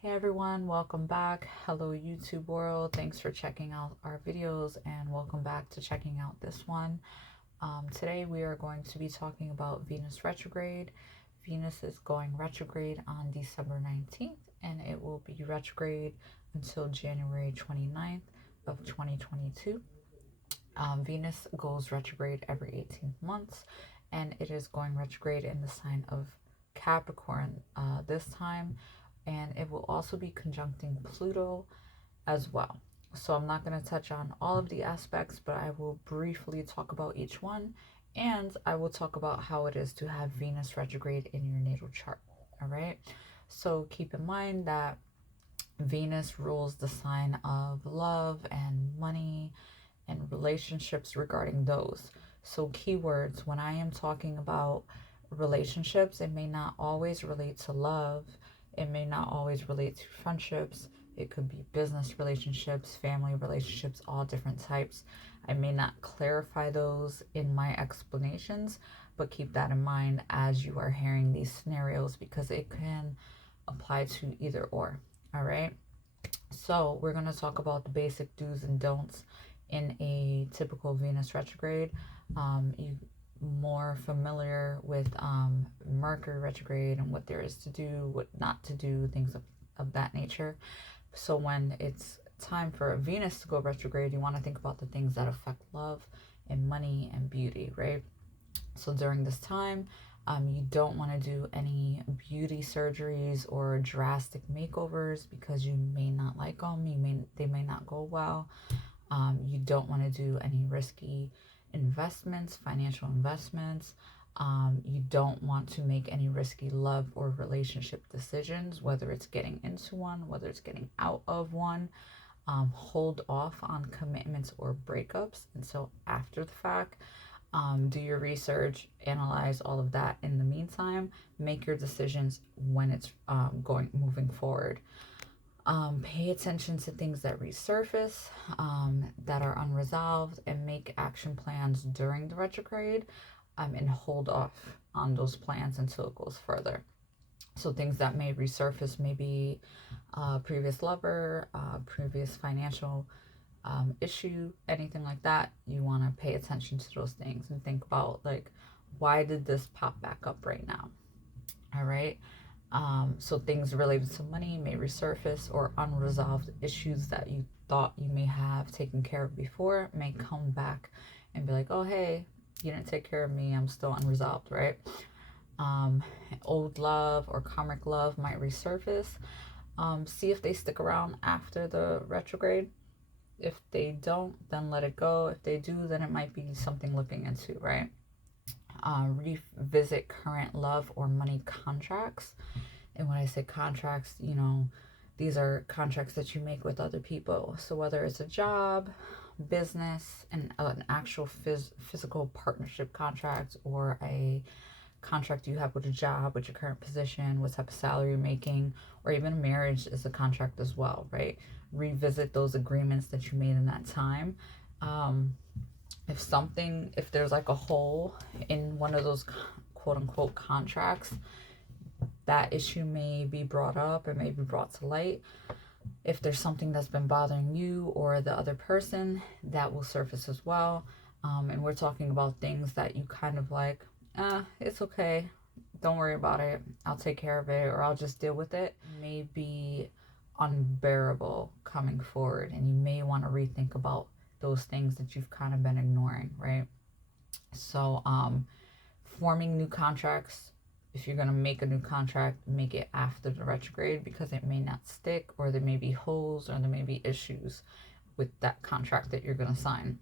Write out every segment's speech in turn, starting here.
Hey everyone, welcome back. Hello YouTube world. Thanks for checking out our videos and welcome back to checking out this one. Today we are going to be talking about Venus retrograde. Venus is going retrograde on December 19th and it will be retrograde until January 29th of 2022. Venus goes retrograde every 18 months and it is going retrograde in the sign of Capricorn this time, and it will also be conjuncting Pluto as well. So I'm not going to touch on all of the aspects, but I will briefly talk about each one, and I will talk about how it is to have Venus retrograde in your natal chart. All right. So keep in mind that Venus rules the sign of love and money and relationships regarding those. So keywords, when I am talking about relationships, it may not always relate to love. It may not always relate to friendships. It could be business relationships, family relationships, all different types. I may not clarify those in my explanations, but keep that in mind as you are hearing these scenarios because it can apply to either or. All right. So we're going to talk about the basic do's and don'ts in a typical Venus retrograde. You more familiar with Mercury retrograde and what there is to do, what not to do, things of that nature. So when it's time for Venus to go retrograde, you want to think about the things that affect love and money and beauty, right? So during this time, you don't want to do any beauty surgeries or drastic makeovers because you may not like them. They may not go well. You don't want to do any risky investments, financial investments. You don't want to make any risky love or relationship decisions, whether it's getting into one, whether it's getting out of one. Hold off on commitments or breakups until after the fact. Do your research, analyze all of that in the meantime. Make your decisions when it's moving forward. Pay attention to things that resurface, that are unresolved, and make action plans during the retrograde, and hold off on those plans until it goes further. So things that may resurface, maybe previous lover, previous financial issue, anything like that. You want to pay attention to those things and think about, like, why did this pop back up right now? All right. So things related to money may resurface, or unresolved issues that you thought you may have taken care of before may come back and be like, oh, hey, you didn't take care of me. I'm still unresolved, right? Old love or karmic love might resurface. See if they stick around after the retrograde. If they don't, then let it go. If they do, then it might be something looking into, right? Revisit current love or money contracts. And when I say contracts, these are contracts that you make with other people. So whether it's a job, business, and an actual physical partnership contract, or a contract you have with a job, with your current position, what type of salary you're making, or even a marriage is a contract as well, right? Revisit those agreements that you made in that time. If there's like a hole in one of those quote unquote contracts, that issue may be brought up or may be brought to light. If there's something that's been bothering you or the other person, that will surface as well. And we're talking about things that you kind of like, it's okay, don't worry about it, I'll take care of it, or I'll just deal with it, may be unbearable coming forward, and you may want to rethink about those things that you've kind of been ignoring, right? So forming new contracts, if you're going to make a new contract, make it after the retrograde because it may not stick, or there may be holes, or there may be issues with that contract that you're going to sign.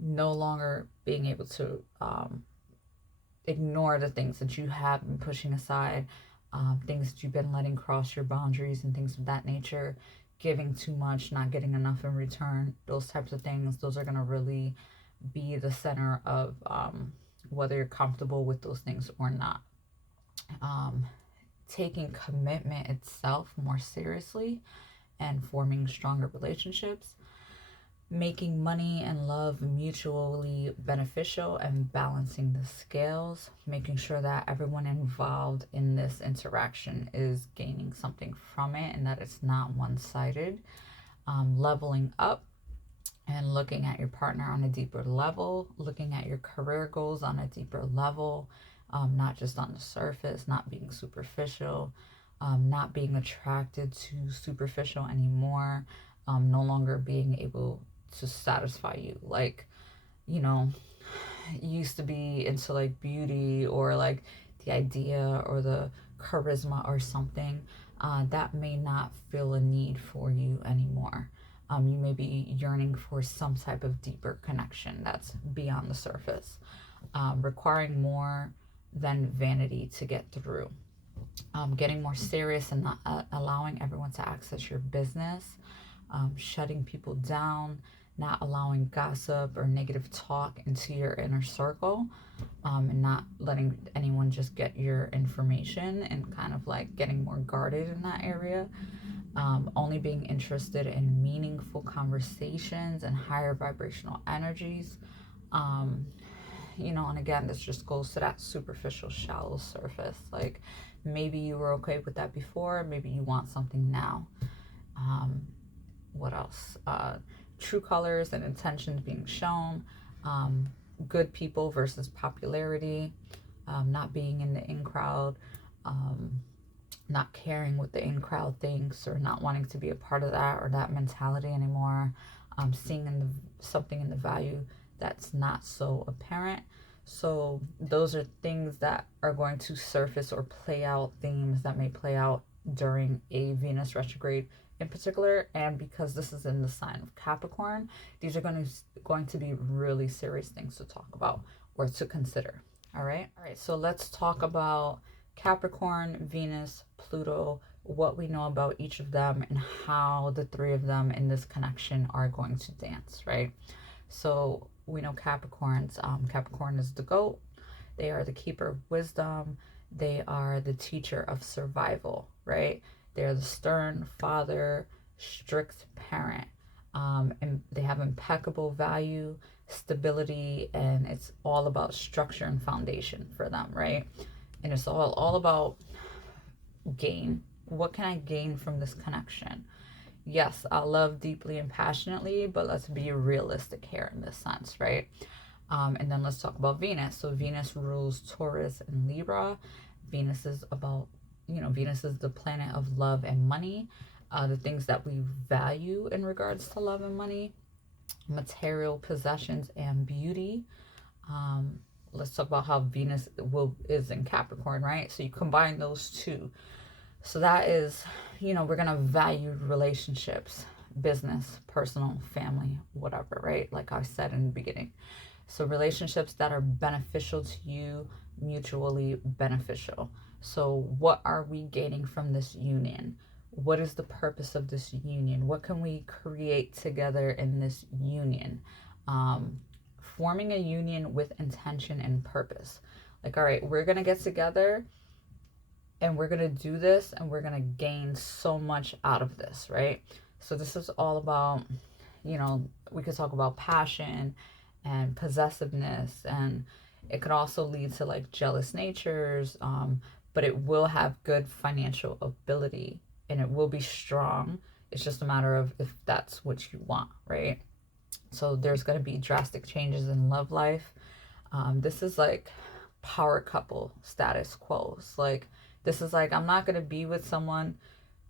No longer being able to ignore the things that you have been pushing aside, things that you've been letting cross your boundaries and things of that nature, giving too much, not getting enough in return, those types of things. Those are going to really be the center of whether you're comfortable with those things or not. Taking commitment itself more seriously and forming stronger relationships. making money and love mutually beneficial and balancing the scales, making sure that everyone involved in this interaction is gaining something from it and that it's not one-sided. Leveling up and looking at your partner on a deeper level, looking at your career goals on a deeper level, not just on the surface, not being superficial, not being attracted to superficial anymore, no longer being able to satisfy you. Like, you know, you used to be into like beauty or like the idea or the charisma or something, that may not feel a need for you anymore. You may be yearning for some type of deeper connection that's beyond the surface, requiring more than vanity to get through. Getting more serious and not allowing everyone to access your business, shutting people down, not allowing gossip or negative talk into your inner circle, and not letting anyone just get your information, and kind of like getting more guarded in that area. Only being interested in meaningful conversations and higher vibrational energies. And again, this just goes to that superficial, shallow surface. Like, maybe you were okay with that before, maybe you want something now. What else? True colors and intentions being shown. Good people versus popularity. Not being in the in crowd. Not caring what the in crowd thinks, or not wanting to be a part of that or that mentality anymore. Seeing something in the value that's not so apparent. So those are things that are going to surface or play out, themes that may play out during a Venus retrograde in particular. And because this is in the sign of Capricorn, these are going to be really serious things to talk about or to consider. All right, so let's talk about Capricorn, Venus, Pluto, what we know about each of them, and how the three of them in this connection are going to dance, right? So we know Capricorns. Capricorn is the goat. They are the keeper of wisdom. They are the teacher of survival, right? They are the stern father, strict parent. And they have impeccable value, stability, and it's all about structure and foundation for them, right? And it's all about gain. What can I gain from this connection? Yes, I love deeply and passionately, but let's be realistic here in this sense, right? And then let's talk about Venus. So Venus rules Taurus and Libra. Venus is about, Venus is the planet of love and money, the things that we value in regards to love and money, material possessions and beauty. Let's talk about how Venus is in Capricorn, right? So you combine those two. So that is, we're going to value relationships, business, personal, family, whatever, right? Like I said in the beginning. So relationships that are beneficial to you, mutually beneficial. So what are we gaining from this union? What is the purpose of this union? What can we create together in this union? Forming a union with intention and purpose. Like, all right, we're going to get together and we're going to do this and we're going to gain so much out of this, right? So this is all about, we could talk about passion and possessiveness, and it could also lead to like jealous natures, but it will have good financial ability and it will be strong. It's just a matter of if that's what you want, right? So there's going to be drastic changes in love life. This is like power couple status quos. Like, this is like, I'm not going to be with someone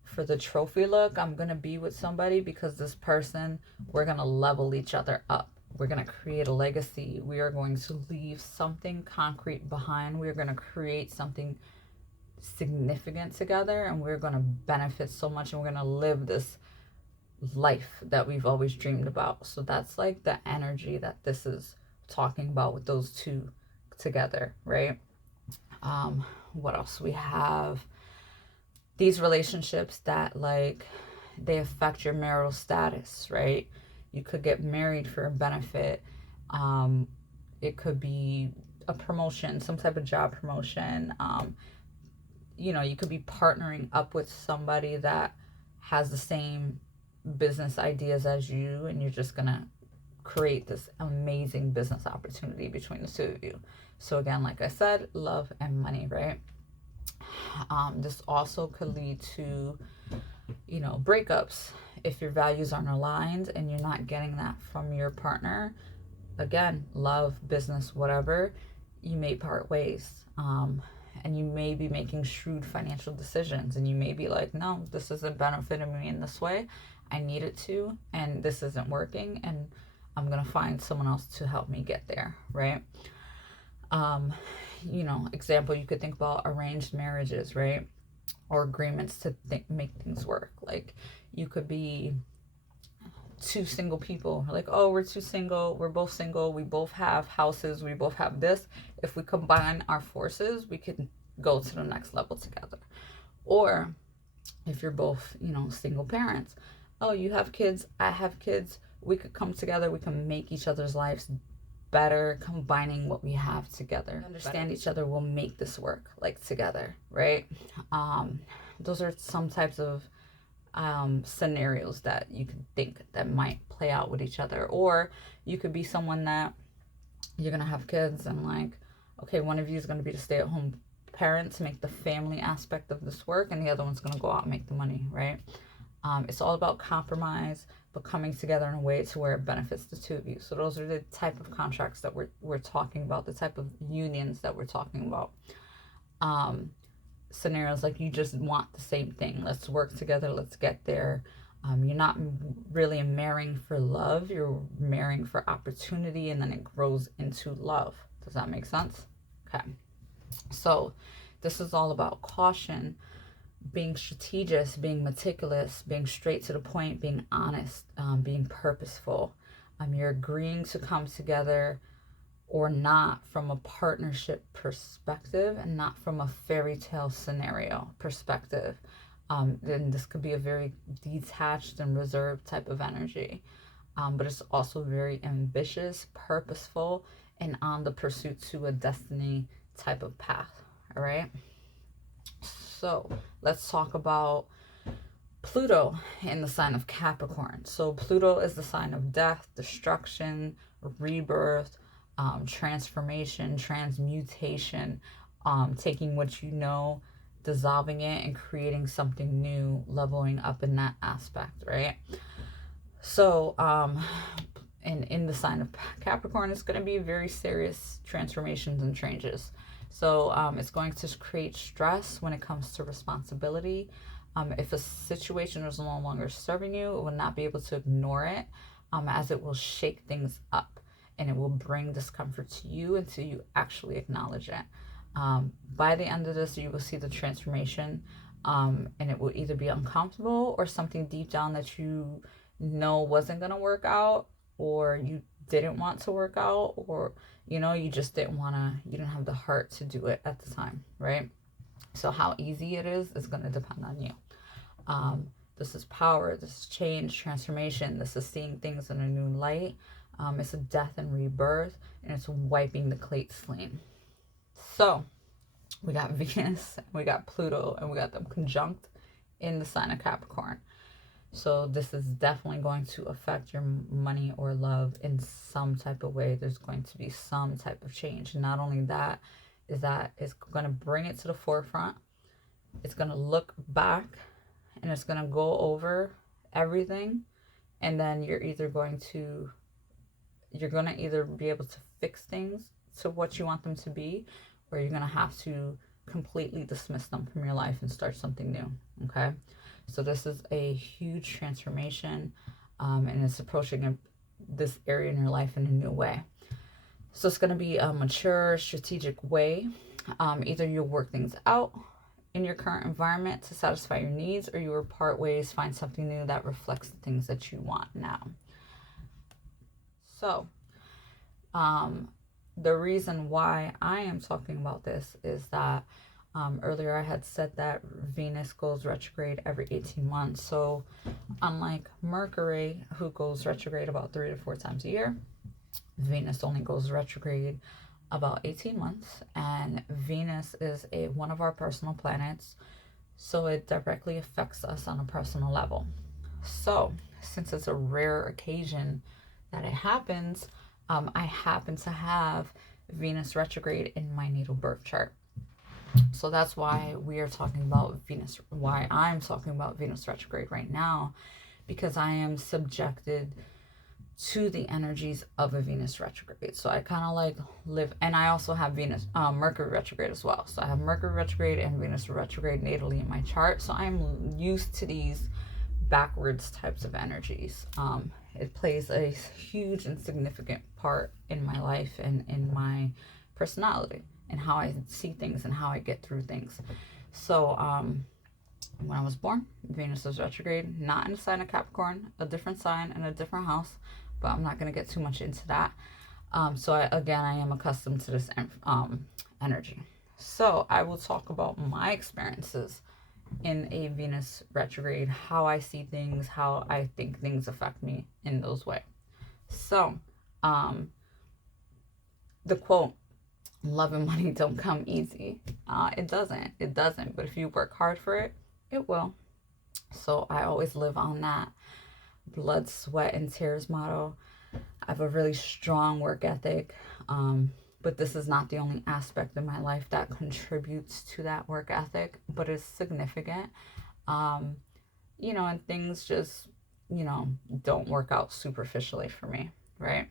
for the trophy look. I'm going to be with somebody because this person, we're going to level each other up. We're going to create a legacy. We are going to leave something concrete behind. We're going to create something significant together, and we're going to benefit so much, and we're going to live this life that we've always dreamed about. So that's like the energy that this is talking about with those two together, right? What else? We have these relationships that like they affect your marital status, right? You could get married for a benefit. It could be a promotion, some type of job promotion. You could be partnering up with somebody that has the same business ideas as you, and you're just going to create this amazing business opportunity between the two of you. So again, like I said, love and money, right? This also could lead to, you know, breakups if your values aren't aligned and you're not getting that from your partner. Again, love, business, whatever, you may part ways. And you may be making shrewd financial decisions, and you may be like, no, this isn't benefiting me in this way. I need it to, and this isn't working, and I'm going to find someone else to help me get there, right? You know, example, you could think about arranged marriages, right? Or agreements to make things work. Like, you could be two single people, like, oh, we're two single, we're both single, we both have houses, we both have this. If we combine our forces, we can go to the next level together. Or if you're both, you know, single parents, oh, you have kids, I have kids, we could come together, we can make each other's lives better, combining what we have together. Understand each other, will make this work, like, together, right? Those are some types of scenarios that you could think that might play out with each other. Or you could be someone that you're gonna have kids, and like, okay, one of you is gonna be the stay-at-home parent to make the family aspect of this work, and the other one's gonna go out and make the money, right? It's all about compromise, but coming together in a way to where it benefits the two of you. So those are the type of contracts that we're talking about, the type of unions that we're talking about. Scenarios like, you just want the same thing. Let's work together. Let's get there. You're not really marrying for love. You're marrying for opportunity, and then it grows into love. Does that make sense? Okay. So this is all about caution, being strategic, being meticulous, being straight to the point, being honest, being purposeful. You're agreeing to come together or not from a partnership perspective, and not from a fairy tale scenario perspective. Then this could be a very detached and reserved type of energy. But it's also very ambitious, purposeful, and on the pursuit to a destiny type of path. All right. So let's talk about Pluto in the sign of Capricorn. So Pluto is the sign of death, destruction, rebirth, transformation, transmutation, taking what you know, dissolving it, and creating something new, leveling up in that aspect, right? So and in the sign of Capricorn, it's going to be very serious transformations and changes. So it's going to create stress when it comes to responsibility. If a situation is no longer serving you, it will not be able to ignore it, as it will shake things up, and it will bring discomfort to you until you actually acknowledge it. By the end of this, you will see the transformation, and it will either be uncomfortable or something deep down that you know wasn't going to work out, or you didn't want to work out, or, you know, you just didn't want to, you didn't have the heart to do it at the time, right? So how easy it is going to depend on you. This is power, this is change, transformation, this is seeing things in a new light. It's a death and rebirth, and it's wiping the slate clean. So we got Venus, we got Pluto, and we got them conjunct in the sign of Capricorn. So this is definitely going to affect your money or love in some type of way. There's going to be some type of change. Not only that, is that it's going to bring it to the forefront. It's going to look back, and it's going to go over everything. And then you're going to either be able to fix things to what you want them to be, or you're going to have to completely dismiss them from your life and start something new. Okay. So this is a huge transformation, and it's approaching this area in your life in a new way. So it's going to be a mature, strategic way. Either you'll work things out in your current environment to satisfy your needs, or you will part ways, find something new that reflects the things that you want now. So the reason why I am talking about this is that earlier I had said that Venus goes retrograde every 18 months. So unlike Mercury, who goes retrograde about 3 to 4 times a year, Venus only goes retrograde about 18 months. And Venus is one of our personal planets, so it directly affects us on a personal level. So since it's a rare occasion that it happens, I happen to have Venus retrograde in my natal birth chart. So that's why we are talking about Venus, why I'm talking about Venus retrograde right now, because I am subjected to the energies of a Venus retrograde. So I kind of like live, and I also have Venus, Mercury retrograde as well. So I have Mercury retrograde and Venus retrograde natally in my chart. So I'm used to these backwards types of energies. It plays a huge and significant part in my life and in my personality and how I see things and how I get through things. So when I was born, Venus was retrograde, not in the sign of Capricorn, a different sign and a different house, but I'm not going to get too much into that. So I am accustomed to this energy. So I will talk about my experiences in a Venus retrograde, how I see things, how I think things affect me in those ways. So the quote, love and money don't come easy. It doesn't. But if you work hard for it, it will. So I always live on that blood, sweat, and tears motto. I have a really strong work ethic. But this is not the only aspect in my life that contributes to that work ethic, but it's significant. And things just, don't work out superficially for me, right?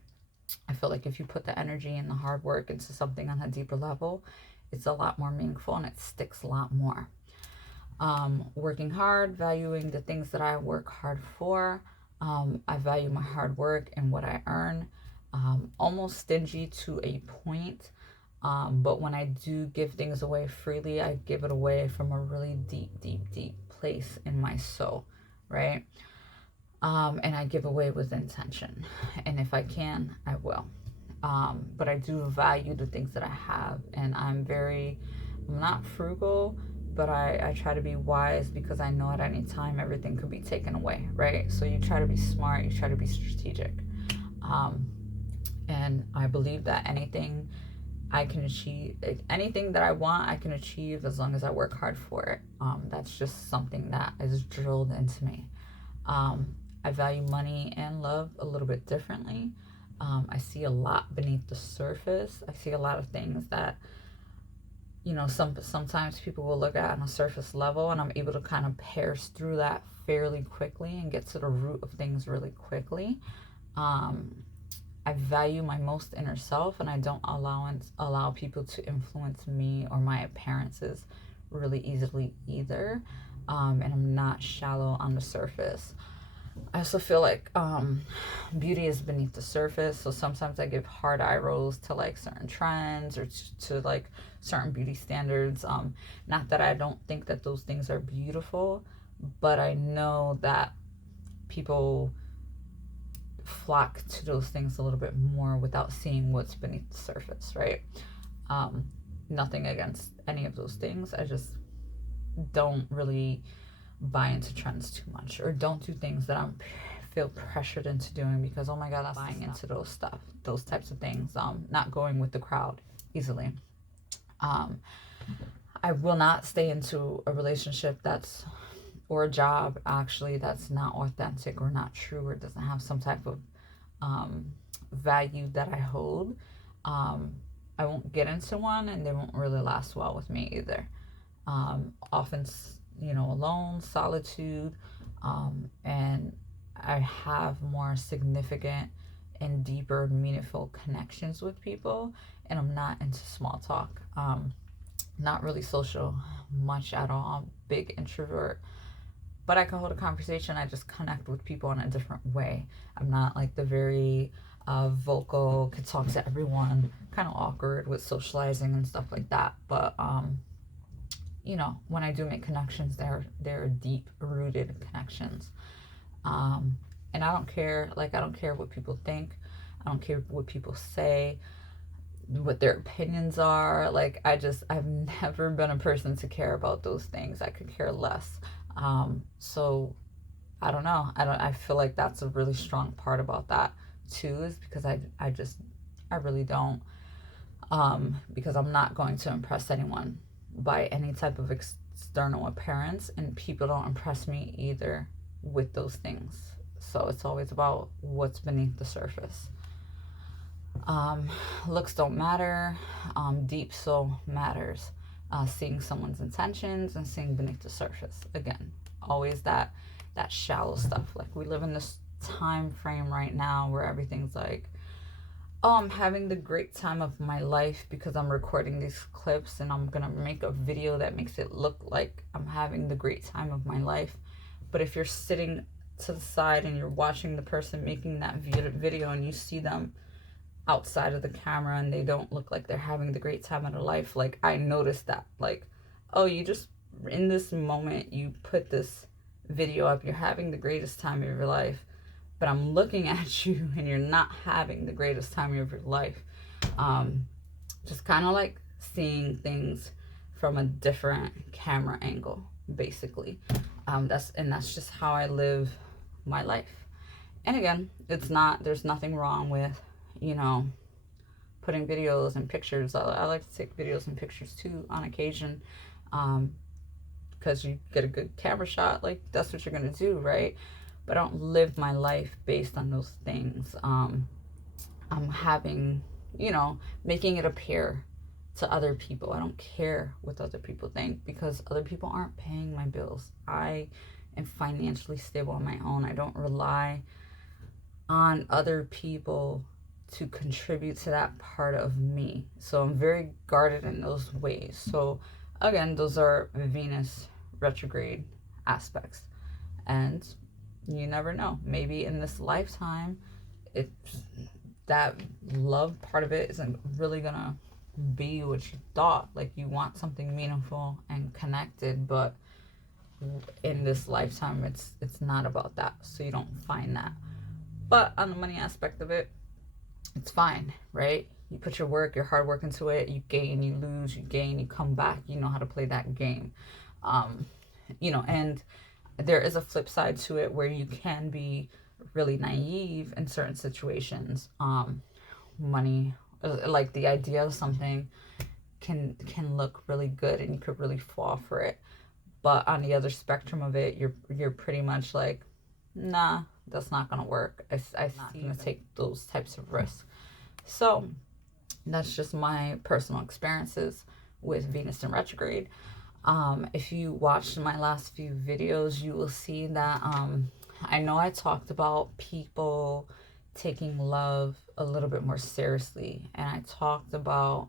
I feel like if you put the energy and the hard work into something on a deeper level, it's a lot more meaningful and it sticks a lot more. Working hard, valuing the things that I work hard for. I value my hard work and what I earn. Almost stingy to a point. But when I do give things away freely, I give it away from a really deep, deep, deep place in my soul, right? And I give away with intention. And if I can, I will. But I do value the things that I have. And I'm not frugal, but I try to be wise because I know at any time everything could be taken away, right? So you try to be smart, you try to be strategic. And I believe that anything I can achieve, anything that I want, I can achieve as long as I work hard for it. That's just something that is drilled into me. I value money and love a little bit differently. I see a lot beneath the surface. I see a lot of things that, sometimes people will look at on a surface level, and I'm able to kind of pierce through that fairly quickly and get to the root of things really quickly. I value my most inner self, and I don't allow people to influence me or my appearances really easily either. And I'm not shallow on the surface. I also feel like beauty is beneath the surface. So sometimes I give hard eye rolls to like certain trends or to like certain beauty standards. Not that I don't think that those things are beautiful, but I know that people flock to those things a little bit more without seeing what's beneath the surface, right? Nothing against any of those things. I just don't really buy into trends too much, or don't do things that I feel pressured into doing because, oh my God, that's buying into those types of things. Not going with the crowd easily. I will not stay into a relationship or a job actually that's not authentic or not true or doesn't have some type of value that I hold. I won't get into one, and they won't really last well with me either. Often, alone, solitude, and I have more significant and deeper, meaningful connections with people, and I'm not into small talk. Not really social much at all. I'm a big introvert, but I can hold a conversation. I just connect with people in a different way. I'm not like the very vocal, could talk to everyone, kind of awkward with socializing and stuff like that. But when I do make connections, they're deep rooted connections. And I don't care what people think. I don't care what people say, what their opinions are. Like, I've never been a person to care about those things. I could care less. So I don't know. I feel like that's a really strong part about that too, is because I really don't, because I'm not going to impress anyone by any type of external appearance, and people don't impress me either with those things. So it's always about what's beneath the surface. Looks don't matter. Deep soul matters. Seeing someone's intentions and seeing beneath the surface. Again, always that shallow stuff. Like, we live in this time frame right now where everything's like, oh, I'm having the great time of my life because I'm recording these clips and I'm gonna make a video that makes it look like I'm having the great time of my life. But if you're sitting to the side and you're watching the person making that video and you see them outside of the camera and they don't look like they're having the great time of their life, like, I noticed that, like, oh, you just, in this moment, you put this video up, you're having the greatest time of your life, but I'm looking at you and you're not having the greatest time of your life. Just kind of like seeing things from a different camera angle, basically. That's just how I live my life. And again, there's nothing wrong with, you know, putting videos and pictures. I like to take videos and pictures too on occasion, because you get a good camera shot, like, that's what you're gonna do, right? But I don't live my life based on those things. I'm having, you know, making it appear to other people. I don't care what other people think, because other people aren't paying my bills. I am financially stable on my own. I don't rely on other people to contribute to that part of me. So I'm very guarded in those ways. So again, those are Venus retrograde aspects. And you never know. Maybe in this lifetime, that love part of it isn't really gonna be what you thought. Like, you want something meaningful and connected, but in this lifetime, it's not about that. So you don't find that. But on the money aspect of it, it's fine, right? You put your work, your hard work into it, you gain, you lose, you gain, you come back, you know how to play that game. You know, and there is a flip side to it where you can be really naive in certain situations. Money, like, the idea of something can look really good and you could really fall for it. But on the other spectrum of it, you're pretty much like, nah, that's not gonna work. I'm not gonna take those types of risks. So that's just my personal experiences with Venus in retrograde. If you watched my last few videos, you will see that I know I talked about people taking love a little bit more seriously, and I talked about,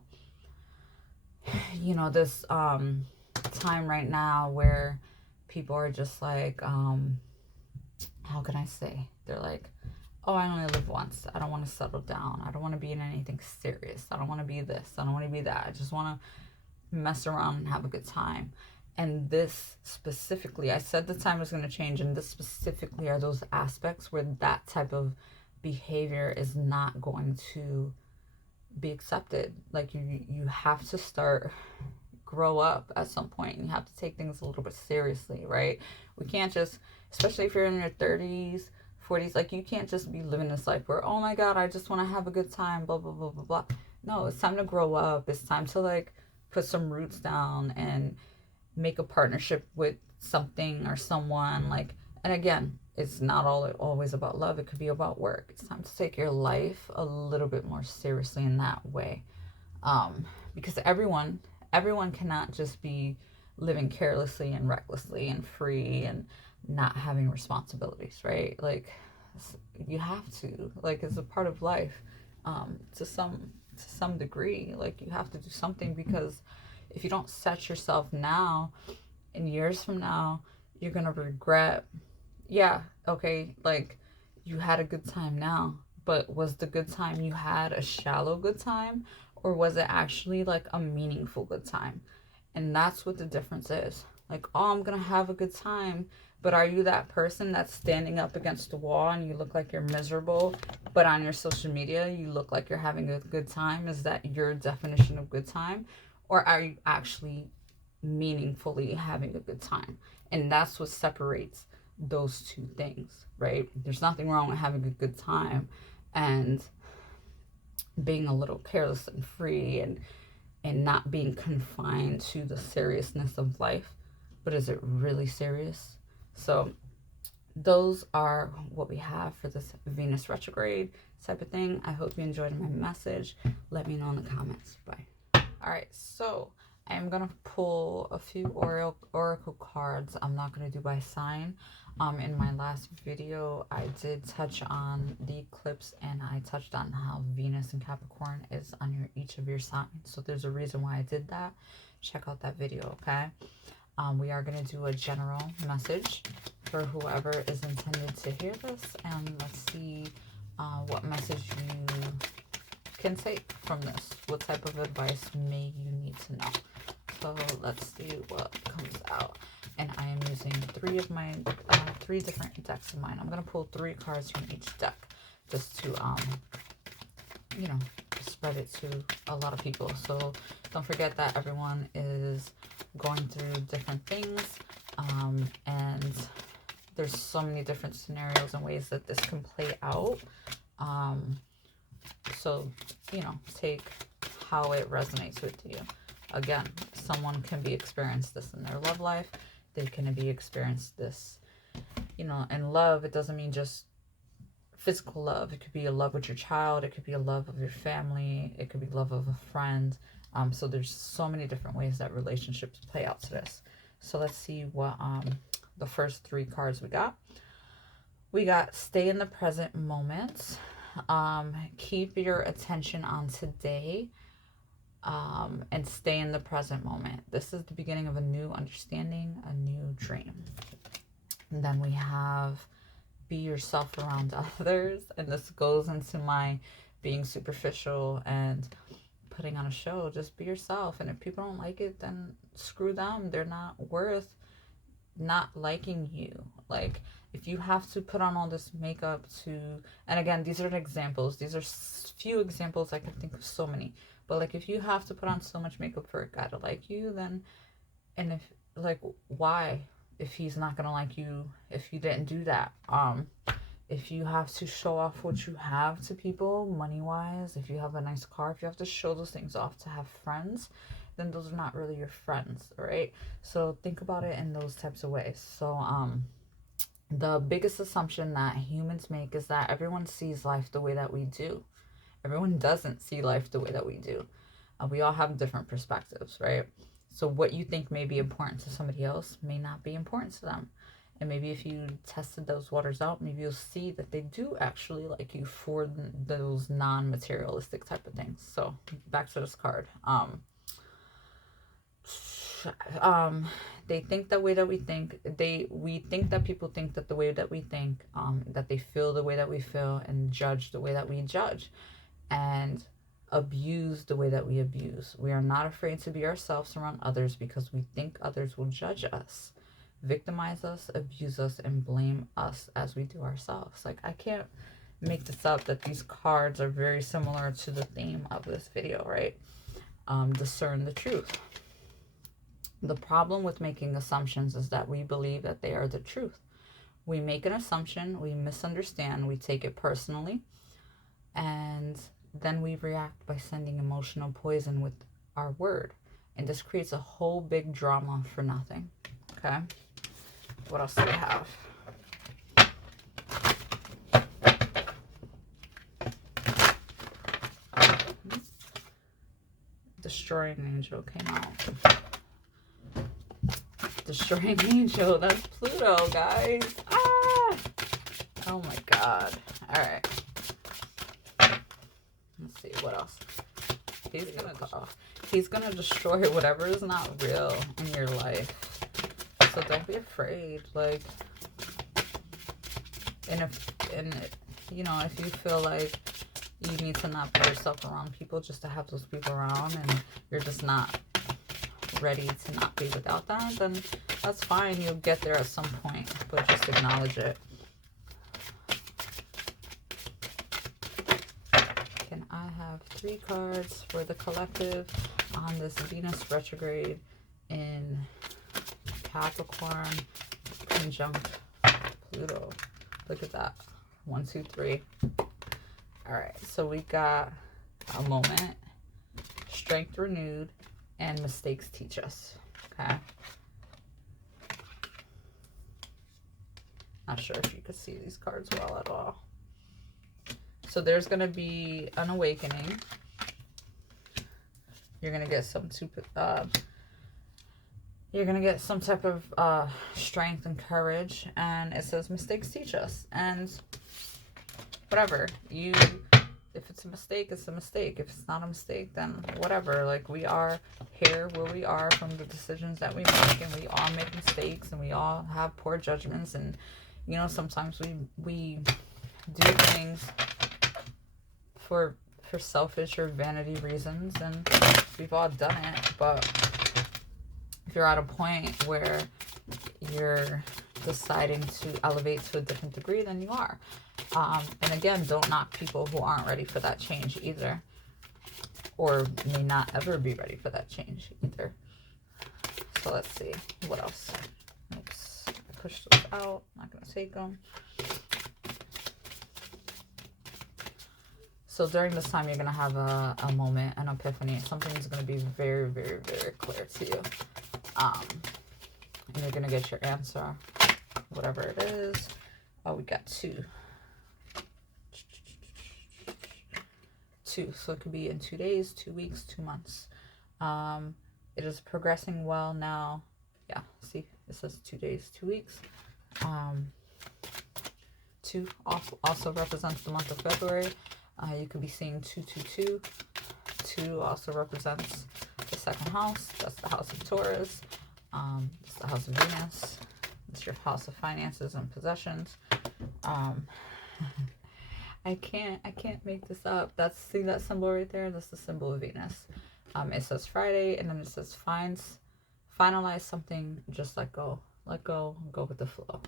you know, this time right now where people are just like, how can I say? They're like, oh, I only live once. I don't want to settle down. I don't want to be in anything serious. I don't want to be this. I don't want to be that. I just want to mess around and have a good time. And this specifically, I said the time was going to change, and this specifically are those aspects where that type of behavior is not going to be accepted. Like, you have to start, grow up at some point, and you have to take things a little bit seriously, right? We can't just, especially if you're in your 30s, 40s, like, you can't just be living this life where, oh my God, I just want to have a good time, blah, blah, blah, blah, blah. No, it's time to grow up. It's time to, like, put some roots down and make a partnership with something or someone. Like, and again, it's not always about love. It could be about work. It's time to take your life a little bit more seriously in that way. Because everyone cannot just be living carelessly and recklessly and free and not having responsibilities, right? Like, you have to, like, it's a part of life, to some degree. Like, you have to do something, because if you don't set yourself now, in years from now, you're gonna regret, yeah, okay, like, you had a good time now, but was the good time you had a shallow good time, or was it actually like a meaningful good time? And that's what the difference is. Like, oh, I'm gonna have a good time, but are you that person that's standing up against the wall and you look like you're miserable, but on your social media you look like you're having a good time? Is that your definition of good time? Or are you actually meaningfully having a good time? And that's what separates those two things, right? There's nothing wrong with having a good time and being a little careless and free and not being confined to the seriousness of life. But is it really serious? So those are what we have for this Venus retrograde type of thing. I hope you enjoyed my message. Let me know in the comments. Bye. All right, so I am gonna pull a few oracle cards. I'm not gonna do by sign. In my last video, I did touch on the eclipse, and I touched on how Venus and Capricorn is on each of your signs. So there's a reason why I did that. Check out that video, okay? We are going to do a general message for whoever is intended to hear this, and let's see what message you can take from this. What type of advice may you need to know? So let's see what comes out. And I am using three different decks of mine. I'm going to pull 3 cards from each deck just to, you know, spread it to a lot of people. So don't forget that everyone is going through different things, and there's so many different scenarios and ways that this can play out. So, you know, take how it resonates with you. Again, someone can be experienced this in their love life. They can be experienced this, you know, in love. It doesn't mean just physical love. It could be a love with your child. It could be a love of your family. It could be love of a friend. So there's so many different ways that relationships play out to this. So let's see what the first 3 cards we got. We got stay in the present moment. Keep your attention on today. And stay in the present moment. This is the beginning of a new understanding, a new dream. And then we have be yourself around others. And this goes into my being superficial and putting on a show. Just be yourself. And if people don't like it, then screw them. They're not worth not liking you. Like, if you have to put on all this makeup to, and again, these are examples. These are few examples. I can think of so many. But like, if you have to put on so much makeup for a guy to like you, then, and if, like, why? If he's not gonna like you, if you didn't do that. If you have to show off what you have to people, money-wise, if you have a nice car, if you have to show those things off to have friends, then those are not really your friends, right? So think about it in those types of ways. So, the biggest assumption that humans make is that everyone sees life the way that we do. Everyone doesn't see life the way that we do. We all have different perspectives, right? So what you think may be important to somebody else may not be important to them. And maybe if you tested those waters out, maybe you'll see that they do actually like you for those non-materialistic type of things. So back to this card. They think the way that we think. We think that people think that the way that we think, that they feel the way that we feel, and judge the way that we judge, and abuse the way that we abuse. We are not afraid to be ourselves around others because we think others will judge us, victimize us, abuse us, and blame us as we do ourselves. Like, I can't make this up that these cards are very similar to the theme of this video, right? Discern the truth. The problem with making assumptions is that we believe that they are the truth. We make an assumption, we misunderstand, we take it personally, and then we react by sending emotional poison with our word. And this creates a whole big drama for nothing. Okay? What else do we have? Destroying Angel came out. Destroying Angel, that's Pluto, guys. Ah! Oh my god. Alright. Let's see, what else? He's gonna destroy whatever is not real in your life. So don't be afraid. Like, and you know, if you feel like you need to not put yourself around people just to have those people around, and you're just not ready to not be without them, then that's fine. You'll get there at some point, but just acknowledge it. Can I have 3 cards for the collective on this Venus retrograde in Capricorn conjunct Pluto? Look at that. 1, 2, 3. All right, so we got a moment, strength renewed, and mistakes teach us. Okay. Not sure if you could see these cards well at all. So there's going to be an awakening. You're going to get some type of strength and courage. And it says mistakes teach us. And whatever. If it's a mistake, it's a mistake. If it's not a mistake, then whatever. Like, we are here where we are from the decisions that we make, and we all make mistakes, and we all have poor judgments, and, you know, sometimes we do things for selfish or vanity reasons, and we've all done it. But if you're at a point where you're deciding to elevate to a different degree, then you are. And again, don't knock people who aren't ready for that change either, or may not ever be ready for that change either. So let's see what else. Oops, I pushed those out. Not gonna take them. So during this time, you're gonna have a moment, an epiphany. Something's gonna be very, very, very clear to you. And you're gonna get your answer, whatever it is. Oh, we got two. So it could be in 2 days, 2 weeks, 2 months. It is progressing well now. Yeah, see, it says 2 days, 2 weeks. 2 also represents the month of February. You could be seeing 222. 2 also represents the second house. That's the house of Taurus. It's the house of Venus. It's your house of finances and possessions. I can't make this up. See that symbol right there? That's the symbol of Venus. It says Friday, and then it says finalize something, just let go. Let go, go with the flow.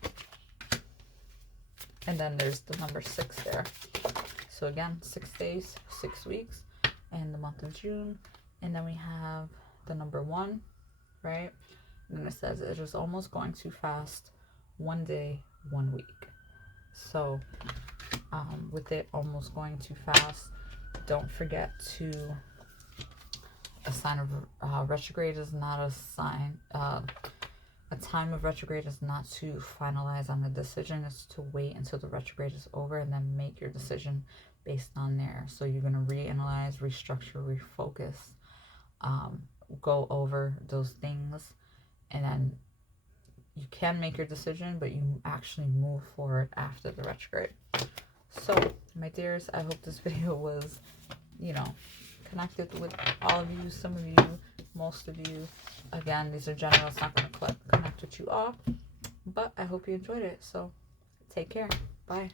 And then there's the number 6 there. So again, 6 days, 6 weeks, and the month of June. And then we have the number 1, right? And then it says it is almost going too fast. 1 day, 1 week. So with it almost going too fast, don't forget to, a sign of retrograde is not a sign, a time of retrograde is not to finalize on a decision. It's to wait until the retrograde is over and then make your decision based on there. So you're going to reanalyze, restructure, refocus, go over those things, and then you can make your decision, but you actually move forward after the retrograde. So, my dears, I hope this video was, you know, connected with all of you, some of you, most of you. Again, these are general. It's not going to connect with you all, but I hope you enjoyed it. So, take care. Bye.